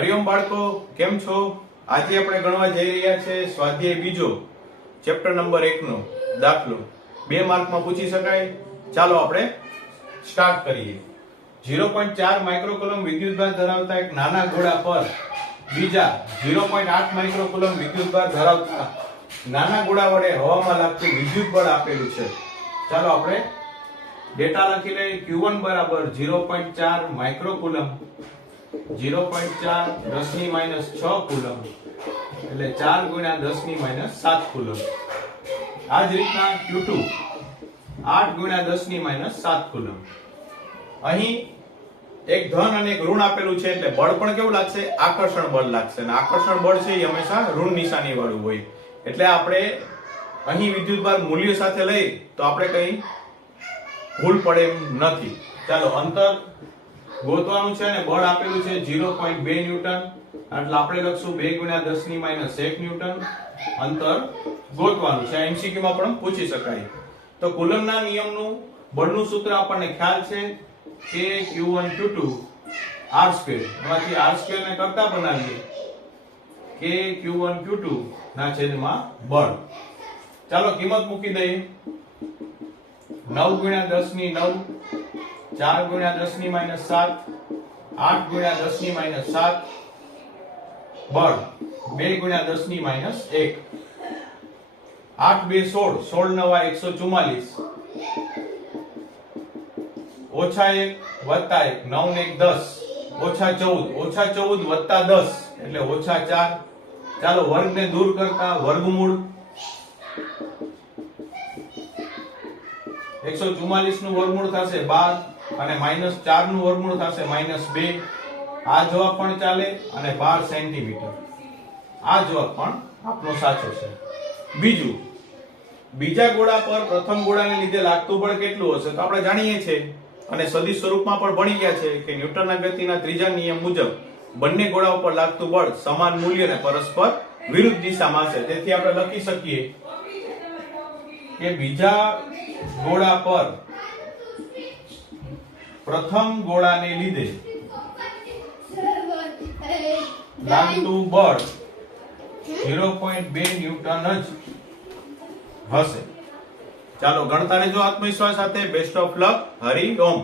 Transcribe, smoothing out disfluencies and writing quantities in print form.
હરિઓમ બાળકો, કેમ છો? આજે આપણે ગણવા જઈ રહ્યા છે સ્વાધ્યાય બીજો, ચેપ્ટર નંબર 1 નો દાખલો 2 માર્કમાં પૂછી શકાય. ચાલો આપણે સ્ટાર્ટ કરીએ. 0.4 માઇક્રોકુલમ વિદ્યુતભાર ધરાવતા એક નાના ગોળા પર બીજા 0.8 માઇક્રોકુલમ વિદ્યુતભાર ધરાવતા નાના ગોળા વડે હવામાં લાગતું વિદ્યુત બળ આપેલું છે. ચાલો આપણે ડેટા લખી લઈએ. Q1 બરાબર 0.4 માઇક્રોકુલમ, 0.4 10 ની -6 કુલમ, એટલે 4 ગુણ્યા 10 ની -7 કુલમ. આ જ રીતના Q2 8 ગુણ્યા 10 ની -7 કુલમ. અહીં એક ધન અને એક ઋણ આપેલું છે, એટલે બળ પણ કેવું લાગશે? આકર્ષણ બળ લાગશે. અને આકર્ષણ બળ છે એ હંમેશા ઋણ નિશાની વાળું હોય, એટલે આપણે અહીં વિદ્યુતભાર મૂલ્ય સાથે લઈ તો આપણે કઈ ભૂલ પડે એમ નથી. ચાલો અંતર ગોતવાનું છે અને બળ આપેલું છે 0.2 ન્યૂટન, એટલે આપણે લખશું 2 ગુણ્યા 10 ની -1 ન્યૂટન. અંતર ગોતવાનું છે. એમસીક્યુ માં પણ પૂછી શકાય. તો કુલમના નિયમનું બળનું સૂત્ર આપણને ખ્યાલ છે કે Q1 Q2 R2. એમાંથી R2 ને કરતા બનાવીએ કે Q1 Q2 ના છેદમાં બળ. ચાલો કિંમત મૂકી દઈએ. 9 ગુણ્યા 10 ની 9, 4 ગુણ્યા 10 ની -7, 8 ગુણ્યા 10 ની -7, બળ 2 ગુણ્યા 10 ની -1. 8 2 16, 16 નવા 144, ઓછા 1 વત્તા 1, 9 ને 1 10, ઓછા 14, ઓછા 14 વત્તા 10 એટલે ઓછા 4. ચાલો વર્ગને દૂર કરતા વર્ગમૂળ 144 નું વર્ગમૂળ થશે 12 અને -4 નું વર્ગમૂળ થશે -2. આ જવાબ પણ ચાલે અને 12 સેન્ટીમીટર. આ જવાબ પણ આપણો સાચો છે. બીજું, બીજા ગોળા પર પ્રથમ ગોળાને લીધે લાગતું બળ કેટલું હશે? તો આપણે જાણીએ છીએ અને સદિશ સ્વરૂપમાં પણ ભણી ગયા છે કે ન્યૂટનના ગતિના ત્રીજા નિયમ મુજબ બંને ગોળા ઉપર લાગતું બળ સમાન મૂલ્ય અને પરસ્પર વિરુદ્ધ દિશામાં હશે. તેથી આપણે લખી શકીએ કે બીજા ગોળા પર પ્રથમ ગોળાને લીધે લાગતું બળ 0.2 ન્યૂટન જ હશે. ચાલો ગણતા રહેજો આત્મવિશ્વાસ સાથે. Best of luck. Hari Om.